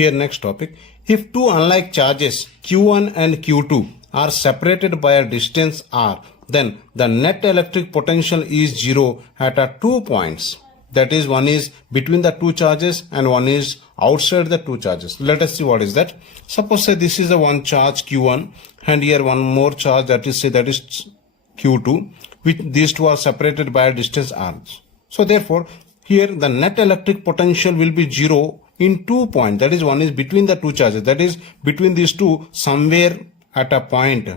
Here next topic. If two unlike charges Q1 and Q2 are separated by a distance r, then the net electric potential is zero at 2 points. That is, one is between the two charges and one is outside the two charges. Let us see what is that. Suppose say this is the one charge Q1 and here one more charge, that is Q2, which these two are separated by a distance r. So therefore here the net electric potential will be zero in 2 points. That is, one is between the two charges, that is between these two somewhere at a point.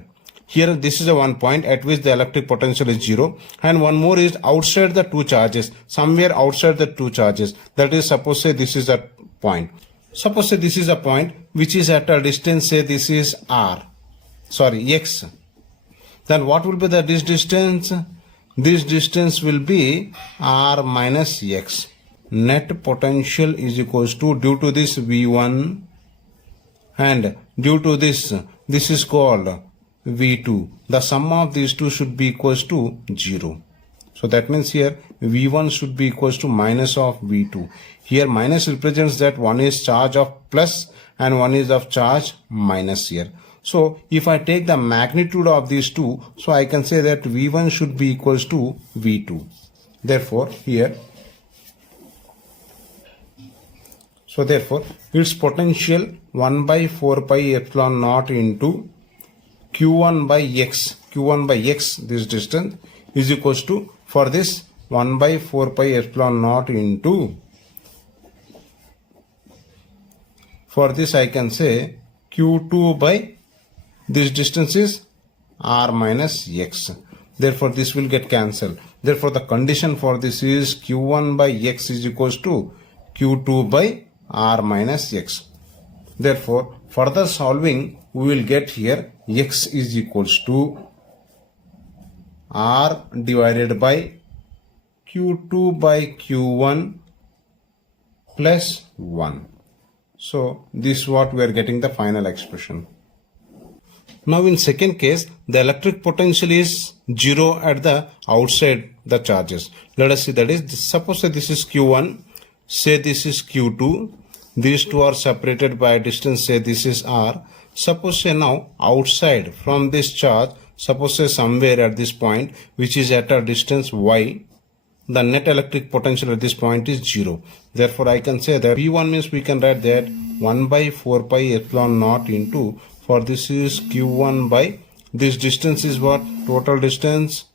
Here this is a one point at which the electric potential is zero, and one more is outside the two charges, somewhere outside the two charges. That is, suppose say this is a point. Suppose say this is a point which is at a distance, say this is x. Then what will be this distance? This distance will be r minus x. Net potential is equals to, due to this V1 and due to this is called V2. The sum of these two should be equals to 0. So that means here V1 should be equals to minus of V2. Here minus represents that one is charge of plus and one is of charge minus here. So if I take the magnitude of these two, so I can say that V1 should be equals to V2. Therefore here, its potential 1 by 4 pi epsilon naught into Q1 by x, this distance is equals to, for this 1 by 4 pi epsilon naught into, for this I can say Q2 by this distance is r minus x. Therefore this will get cancelled. Therefore the condition for this is Q1 by x is equals to Q2 by r minus x. Therefore further solving we will get here x is equals to r divided by Q2 by Q1 plus 1. So this is what we are getting the final expression. Now in second case, the electric potential is 0 at the outside the charges. Let us see, that is, suppose that this is Q1, say this is Q2, these two are separated by a distance, say this is r. Suppose say now outside from this charge, suppose say somewhere at this point which is at a distance y, the net electric potential at this point is 0. Therefore I can say that V1 means we can write that 1 by 4 pi epsilon naught into, for this is Q1 by, this distance is what? Total distance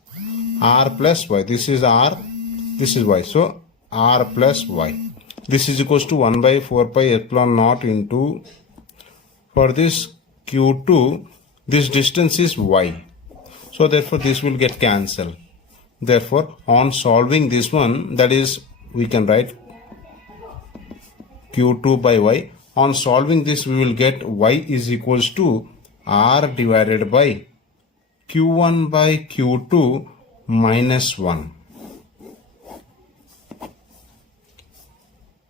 r plus y. This is r, this is y. So r plus y. This is equals to 1 by 4 pi epsilon naught into, for this Q2, this distance is y. So therefore this will get cancelled. Therefore on solving this one, that is, we can write Q2 by y. On solving this we will get y is equals to r divided by Q1 by Q2 minus 1.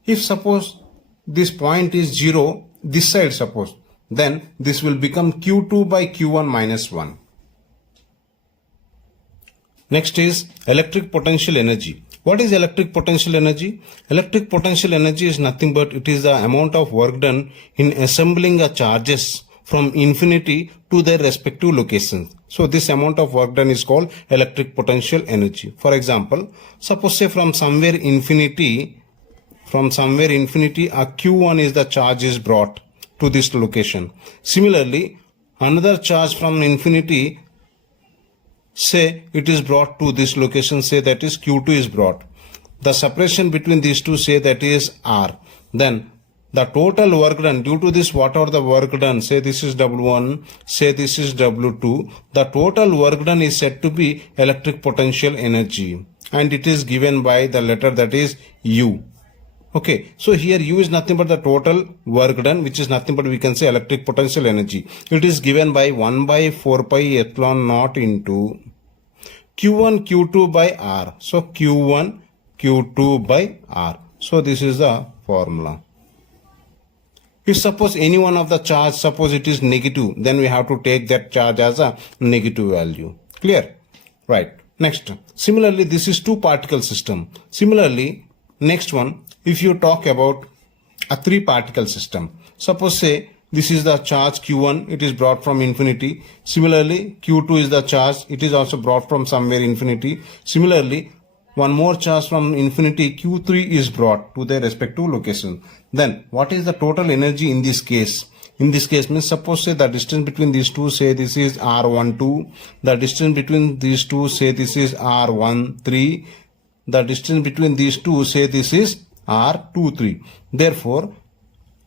If suppose this point is 0, this side suppose, then this will become Q2 by Q1 minus 1. Next is electric potential energy. What is electric potential energy? Electric potential energy is nothing but it is the amount of work done in assembling a charges from infinity to their respective locations. So this amount of work done is called electric potential energy. For example, suppose say from somewhere infinity a Q1 is the charge is brought to this location. Similarly, another charge from infinity, say it is brought to this location, say that is Q2 is brought. The separation between these two, say that is r. Then the total work done due to this, whatever the work done, say this is W1, say this is W2, the total work done is said to be electric potential energy, and it is given by the letter that is U. Okay, so here U is nothing but the total work done, which is nothing but we can say electric potential energy. It is given by 1 by 4 pi epsilon naught into Q1 Q2 by R. So Q1 Q2 by R. So this is the formula. If suppose any one of the charge, suppose it is negative, then we have to take that charge as a negative value. Clear? Right. Next. Similarly, this is two particle system. Similarly, next one, if you talk about a three particle system. Suppose say this is the charge Q1, it is brought from infinity. Similarly, Q2 is the charge, it is also brought from somewhere infinity. Similarly, one more charge from infinity Q3 is brought to their respective location. Then what is the total energy in this case? In this case means suppose say the distance between these two, say this is R12, the distance between these two, say this is R13, the distance between these two, say this is R23. Therefore,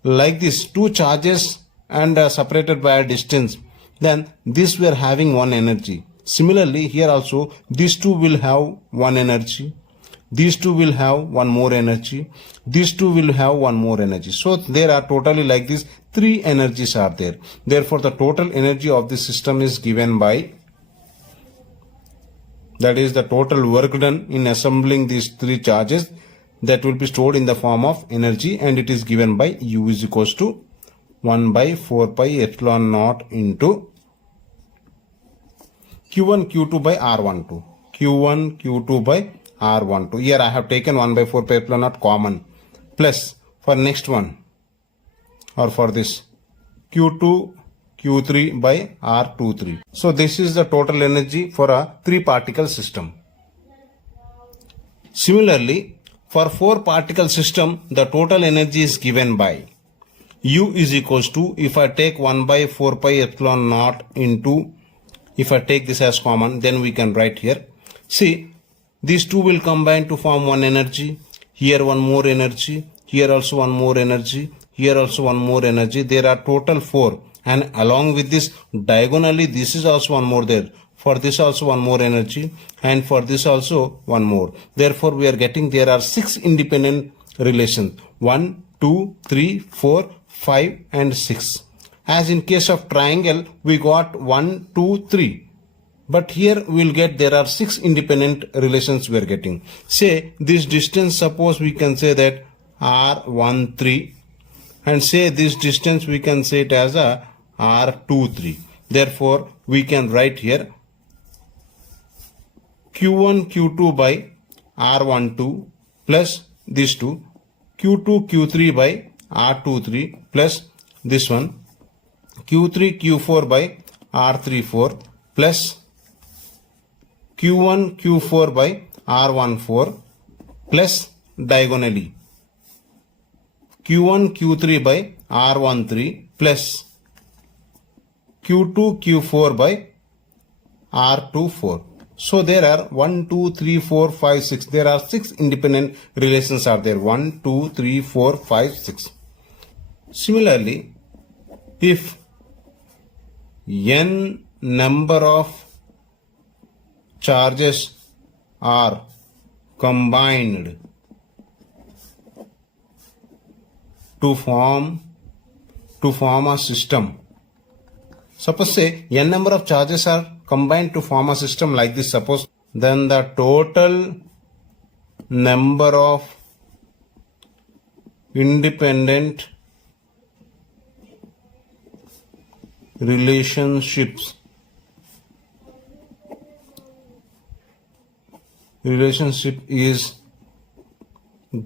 like this, two charges and separated by a distance, then this we are having one energy. Similarly, here also these two will have one energy, these two will have one more energy, these two will have one more energy. So there are totally like this three energies are there. Therefore, the total energy of the system is given by, that is the total work done in assembling these three charges, that will be stored in the form of energy, and it is given by U is equals to 1 by 4 pi epsilon naught into Q1 Q2 by R12. Q1 Q2 by R12. Here I have taken 1 by 4 pi epsilon naught common, plus for next one, or for this Q2 Q3 by R23. So this is the total energy for a three particle system. Similarly, for four particle system, the total energy is given by U is equals to, if I take 1 by 4 pi epsilon naught into, if I take this as common, then we can write here. See, these two will combine to form one energy. Here one more energy. Here also one more energy. Here also one more energy. There are total four. And along with this, diagonally, this is also one more there. For this also one more energy, and for this also one more. Therefore, we are getting there are six independent relations. 1, 2, 3, 4, 5 and 6. As in case of triangle, we got 1, 2, 3. But here we will get there are six independent relations we are getting. Say this distance, suppose we can say that R13, and say this distance we can say it as a R23. Therefore, we can write here Q1 Q2 by R12 plus this two, Q2 Q3 by R23 plus this one, Q3 Q4 by R34 plus Q1 Q4 by R14 plus diagonally Q1 Q3 by R13 plus Q2 Q4 by R24. So there are 1, 2, 3, 4, 5, 6. There are six independent relations are there. 1, 2, 3, 4, 5, 6. Similarly, if n number of charges are combined to form a system. Suppose say n number of charges are combined to form a system like this, suppose, then the total number of independent relationship is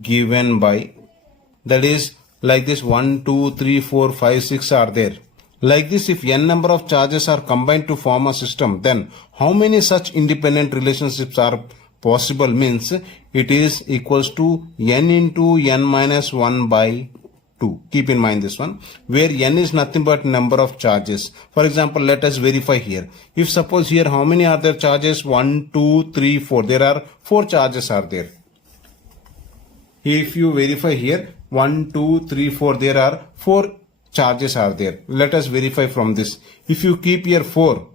given by, that is like this 1, 2, 3, 4, 5, 6 are there. Like this, if n number of charges are combined to form a system, then how many such independent relationships are possible? Means it is equals to n into n minus 1 by 2. Keep in mind this one, where n is nothing but number of charges. For example, let us verify here. If suppose here how many are there charges? 1, 2, 3, 4. There are 4 charges are there. If you verify here 1, 2, 3, 4, there are 4 charges are there. Let us verify from this. If you keep here 4,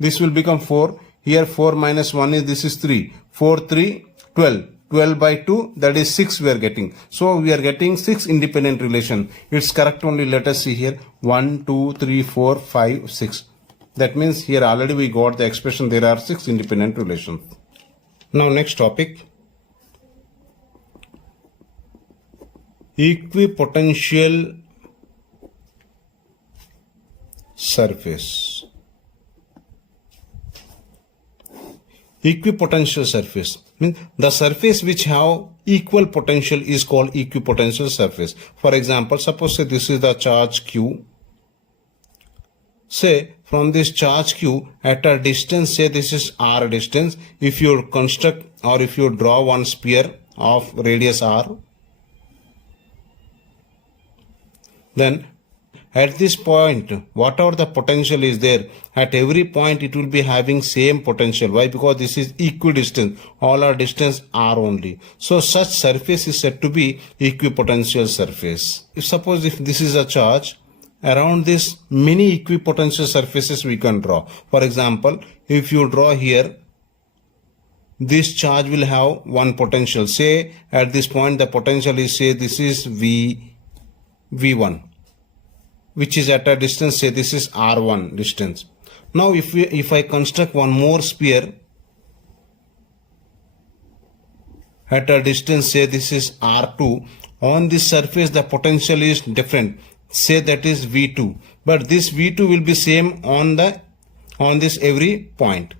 this will become 4. Here 4 minus 1 is, this is 3. 4, 3, 12. 12 by 2, that is 6 we are getting. So we are getting 6 independent relation. It's correct only. Let us see here 1, 2, 3, 4, 5, 6. That means here already we got the expression there are 6 independent relations. Now next topic. Equipotential surface. Equipotential surface means the surface which have equal potential is called equipotential surface. For example, suppose say this is the charge Q. Say from this charge Q at a distance, say this is r distance, if you construct or if you draw one sphere of radius r, then at this point whatever the potential is there, at every point it will be having same potential. Why? Because this is equidistant, all are distance r only. So such surface is said to be equipotential surface. If this is a charge, around this many equipotential surfaces we can draw. For example, if you draw here, this charge will have one potential. Say at this point the potential is, say this is V1, which is at a distance, say this is R1 distance. Now if I construct one more sphere at a distance, say this is R2, on this surface the potential is different, say that is V2, but this V2 will be same on this every point.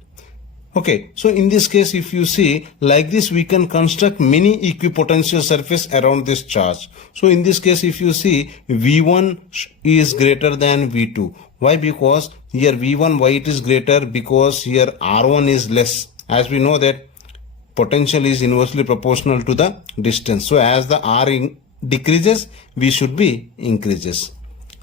Okay, so in this case, if you see like this, we can construct many equipotential surface around this charge. So in this case, if you see, V1 is greater than V2. Why? Because here V1, why it is greater? Because here R1 is less. As we know that potential is inversely proportional to the distance. So as the R decreases, V should be increases.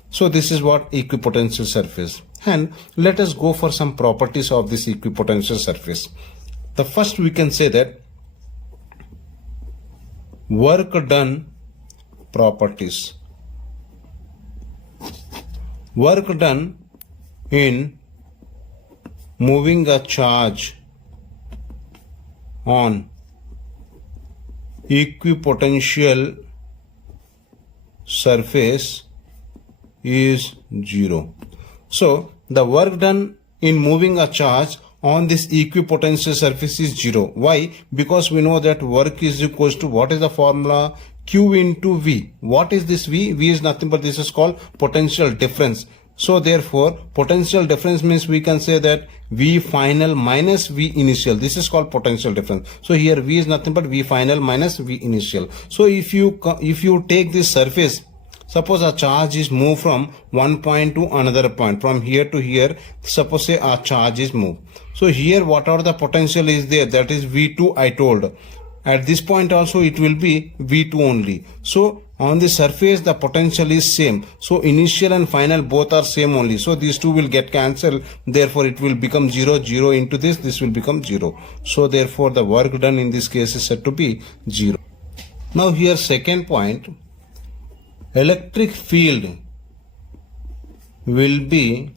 So this is what equipotential surface. And let us go for some properties of this equipotential surface. The first, we can say that work done properties. Work done in moving a charge on equipotential surface is 0. So the work done in moving a charge on this equipotential surface is 0. Why? Because we know that work is equals to, what is the formula? Q into V. What is this V? V is nothing but this is called potential difference. So therefore potential difference means we can say that V final minus V initial. This is called potential difference. So here V is nothing but V final minus V initial. So if you take this surface, suppose a charge is moved from one point to another point, from here to here, suppose say a charge is moved. So here whatever the potential is there, that is V2 I told. At this point also it will be V2 only. So on the surface the potential is same. So initial and final both are same only. So these two will get cancelled. Therefore it will become 0, 0 into this will become 0. So therefore the work done in this case is said to be 0. Now here second point, electric field will be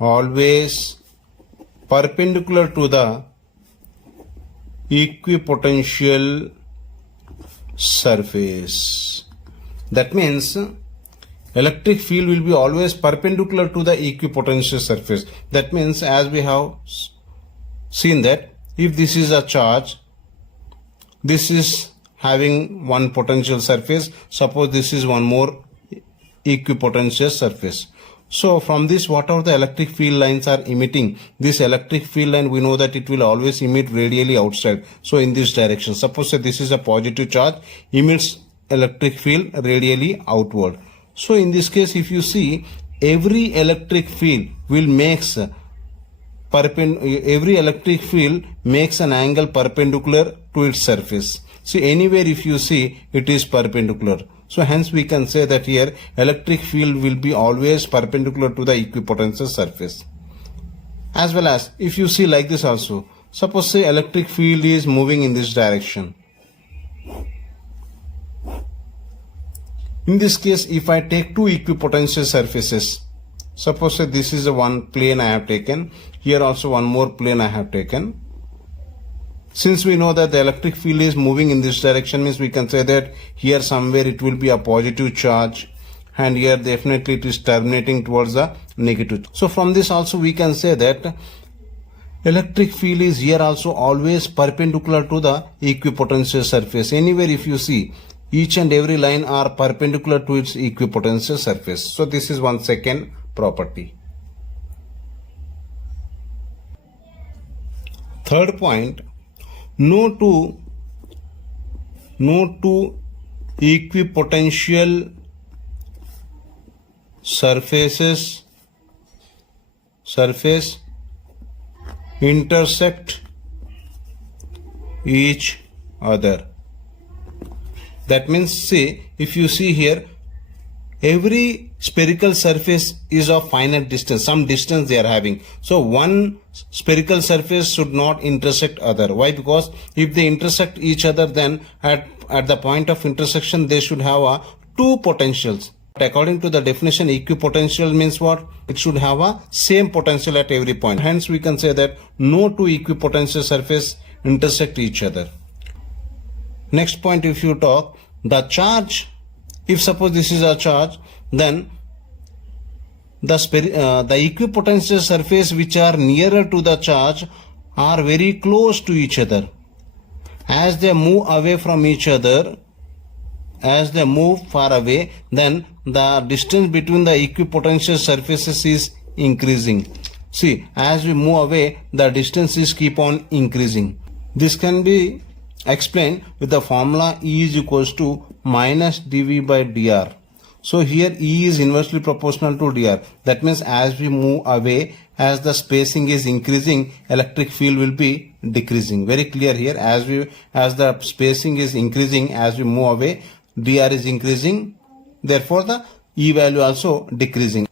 always perpendicular to the equipotential surface. That means electric field will be always perpendicular to the equipotential surface. That means, as we have seen that if this is a charge, this is having one potential surface, suppose this is one more equipotential surface. So from this, whatever the electric field lines are emitting, this electric field line, we know that it will always emit radially outside. So in this direction, suppose say this is a positive charge, emits electric field radially outward. So in this case, if you see, every electric field will makes every electric field makes an angle perpendicular to its surface. See, anywhere if you see, it is perpendicular. So hence we can say that here electric field will be always perpendicular to the equipotential surface. As well as if you see like this also, suppose say electric field is moving in this direction. In this case, if I take two equipotential surfaces, suppose say this is a one plane I have taken, here also one more plane I have taken. Since we know that the electric field is moving in this direction, means we can say that here somewhere it will be a positive charge and here definitely it is terminating towards the negative. So from this also we can say that electric field is here also always perpendicular to the equipotential surface. Anywhere if you see, each and every line are perpendicular to its equipotential surface. So this is one second property. Third point, no two equipotential surface intersect each other. That means, see, if you see here, every spherical surface is of finite distance, some distance they are having. So one spherical surface should not intersect other. Why? Because if they intersect each other, then at the point of intersection they should have two potentials. According to the definition, equipotential means what? It should have a same potential at every point. Hence we can say that no two equipotential surface intersect each other. Next point, if you talk, the charge, if suppose this is a charge, then the equipotential surface which are nearer to the charge are very close to each other. As they move away from each other, as they move far away, then the distance between the equipotential surfaces is increasing. See, as we move away, the distances keep on increasing. This can be explained with the formula E is equals to minus dV by dr. So here E is inversely proportional to dr. That means as we move away, as the spacing is increasing, electric field will be decreasing. Very clear here. As the spacing is increasing, as we move away, dr is increasing. Therefore, the E value also decreasing.